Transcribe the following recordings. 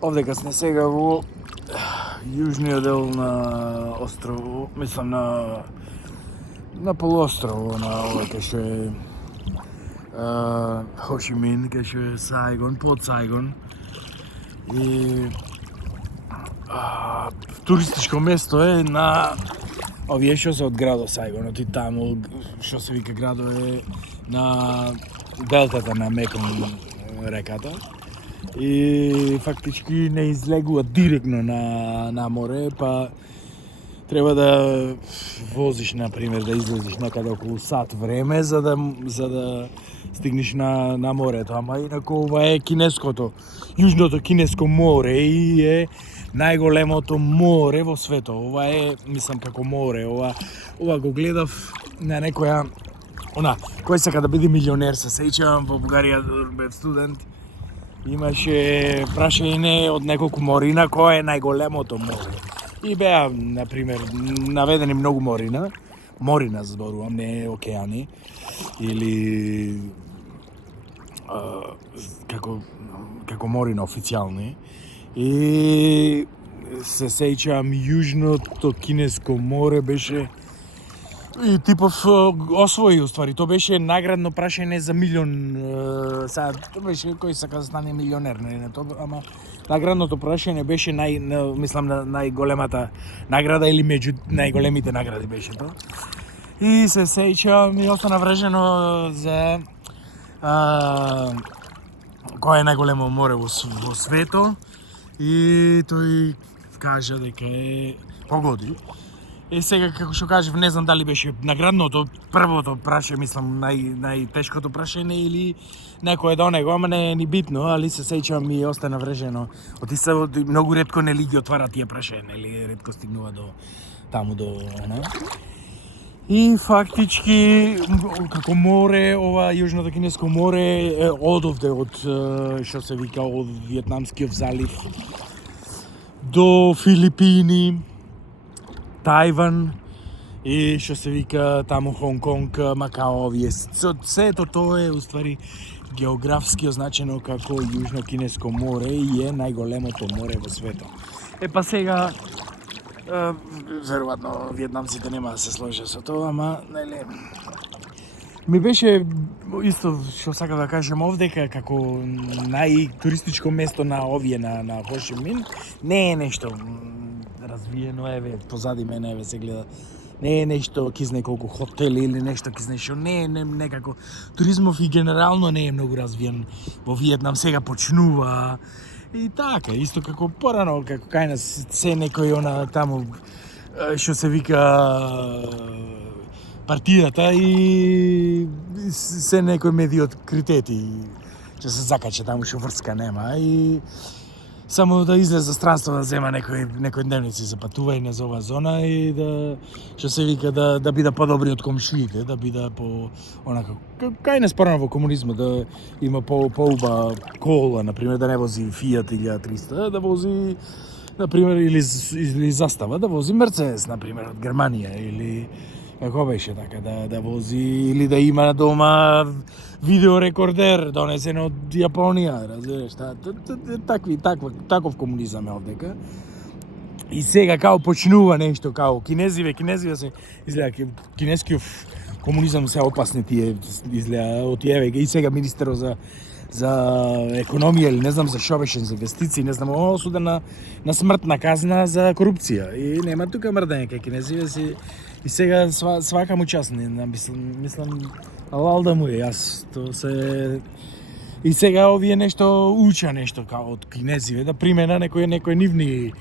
Овдека сме сега во јужниот дел на острово, мислам на полуострово, на овој кај што е Хо Чи Мин, кај што е Сајгон, под Сајгон. И туристичко место е на овие што се од градот Сајгон, оти таму што се вика градот е на делтата на Меконг реката. И фактички не излегува директно на море, па треба да возиш, например, да излезеш некаде околу сат време за да стигнеш на морето. Ама инако ова е кинеското, јужното кинеско море и е најголемото море во светот. Ова е, мислам, како море. Ова го гледав на некоја кој сака да биде милионер, се сеќавам, во Бугарија бев студент. Имаше прашање од неколку морина кој е најголемото море. И беа, например, наведени многу морина зборувам, не океани, или како морина официјални. И се сеќавам, јужното кинеско море беше и типов освои уствари. То беше наградно прашање за милион. Сега тоа беше кој сака да стане милионер, не тоа, ама наградното прашање беше мислам најголемата награда или меѓу најголемите награди беше тоа. И се сеќавам и остана вражено за кој е најголемо море во светот и тој кажа дека е погоди. И сега, како што кажев, не знам дали беше наградното првото прашање, мислам, најтешкото прашање или некој до него, ама не е ни битно, али се сеќавам и остана врежено. Многу ретко нели ги отвара тие прашања, или ретко стигнува до таму до она. И фактички како море, ова јужното кинеско море е одовде од што се вика од Виетнамскиот залив до Филипини, Тајван и што се вика таму Хонг Конг, Макао, овие. Сето тоа е уствари географски означено како Јужно кинеско море и е најголемото море во светот. Па сега веројатно виетнамците нема да се сложат со тоа, ама нели ми беше исто што сакам да кажам овдека како најтуристичко место на овие на Хо Чи Мин не е нешто развиено, еве позади мене еве се гледа. Не е нешто ки знае колку хотели или нешто ки знае што не е некако туризмов и генерално не е многу развиен во Виетнам, сега почнува. И така, исто како порано, како кај нас се некој таму што се вика партијата и се некој меди од критети што се закача таму што врска нема и само да излезе за странство да зема некој дневници за патување за оваа зона и да што се вика да биде подобри од комшиите, да биде по онака кај нас порано во комунизмот, да има поуба кола, например, да не вози Фијат 1300, да вози например или Застава, да вози Мерцедес, например, од Германија или како беше така да вози или да има дома видеорекордер донесен од Јапонија, разбираш, таков комунизам е овдека. И сега као почнува нешто као кинезиве се изгледа кинескиот комунизам се опасни тие изгледа од тие и сега министерот за економија или не знам за што беше за инвестиции, не знам, осуден на смртна казна за корупција и нема тука мрдење кај кинезиве си. И сега свака му час, мислам, алал му е, јас, то се... И сега овие нешто уча нешто као од кинезиве, да примена некој нивни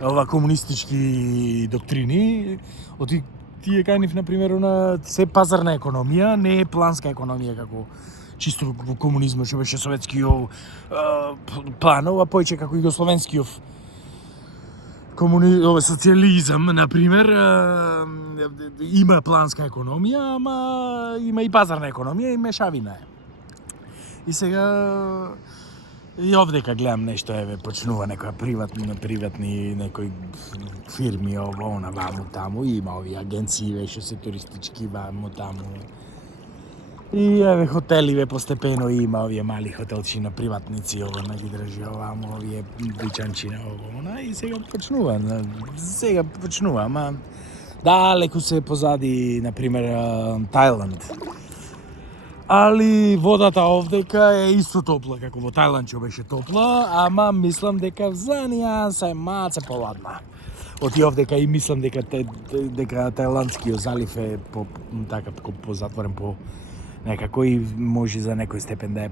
комунистички доктрини, од тие кај нив, например, се пазарна економија, не е планска економија како чисто во комунизмот, што беше советскиот план, ова појче како југословенскиот социјализам, например, има планска економија, ама има и пазарна економија и мешавина е. И сега и овдека гледам нешто, еве, почнува некоја приватни некои фирми, ваму таму, има овие агенции, што се туристички, ваму таму. И еве хотели постепено има овие мали хотелчина приватници, ово не ги држи овамо овие дуќанчина ово, и сега почнува, ама далеку се позади, например, Тајланд. Али водата овдека е исто топла како во Тајланд што беше топла, ама мислам дека за нијанса е малце поладна. Оти овдека и мислам дека Тајландскиот залив е така позатворен некако и може за некој степен да е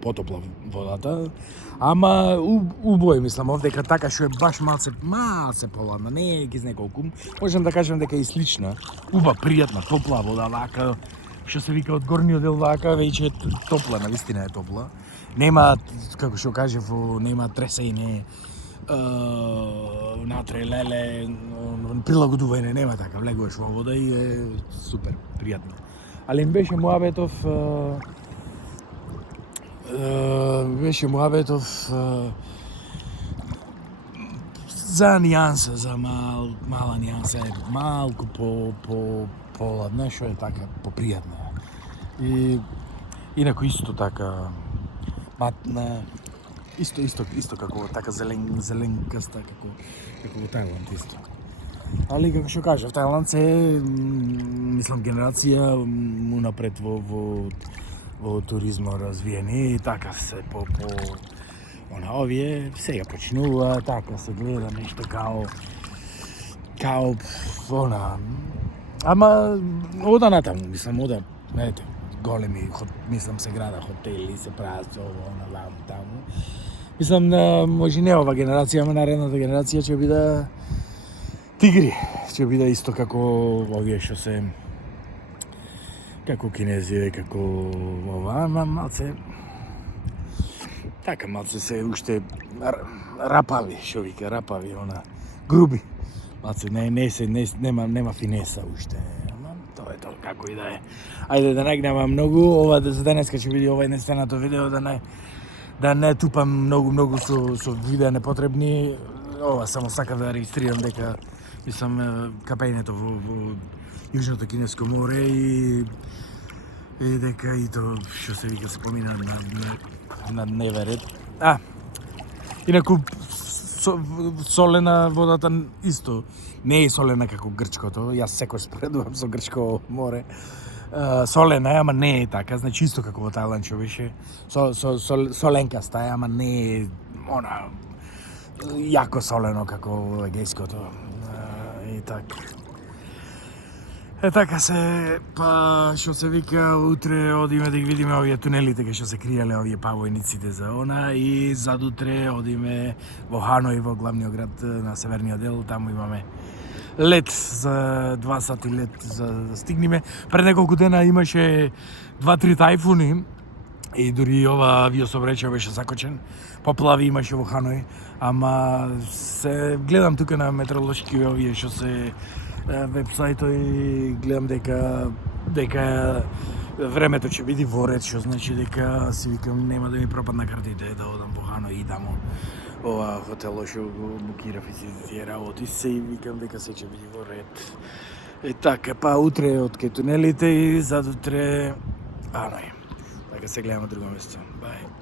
потопла водата, ама убој мислам овдека така што е баш малце поладна, не е ги неколку. Можам да кажам дека е слична, пријатна, топла вода, вака што се вика од горниот дел вака веќе е топла, навистина е топла. Нема, како што кажев, нема тресење, натре леле, прилагодување, нема така, влегуваш во вода и е супер, пријатно. Али им беше муабетов за нијанса, за мала нијанса е малку поладна, што е така попријатна. И инаку исто така матна, исто како така зеленкаста како во Тајланд исто. Али како што кажав, Тајланд се мислам генерација унапред во туризмо развиени и така се овие сега почнува, така се гледа нешто као ама ода натаму, мислам ете, големи, мислам се града хотели, се прават ово, таму. Мислам може не ова генерација, ама наредната генерација ќе биде тигри, ќе биде исто како овие што се како кинези, како ова, ама малце така малце се уште рапави, што вика рапави, груби. Малце нема финеса уште. Тоа е тоа како и да е. Ајде да не гнева многу, ова за денеска ќе биде ова единственото видео, да не тупам многу со видеа непотребни. Ова само сакав да регистрирам дека мислам капењето во Јужното Кинеско море и дека и тоа што се вика се помина на дневен ред. Инаку солена водата исто не е солена како грчкото. Јас секој споредувам со грчко море. Солена е, ама не е така, значи исто како во Тајланд што беше соленкаста е, ама не е јако солено како во егејското. И така. Така се, па што се вика, утре одиме да ги видиме овие тунелите кај што се криеле овие павојниците за и задутре одиме во Ханој, во главниот град на северниот дел, таму имаме лет за 2 сати лет за да стигнеме. Пред неколку дена имаше 2-3 тајфуни и дури ова авиосообраќај беше закочен. Поплави имаше во Ханој, ама се гледам тука на метеоролошки овие што се вебсајтот и гледам дека времето ќе биде во ред, што значи дека си викам нема да ми пропадна картите да одам во Ханој и таму ова хотело што го букирав и си работи се и викам дека се ќе биде во ред. И така, па утре од кај тунелите и задутре Ханој. Така се гледаме друго место. Бај.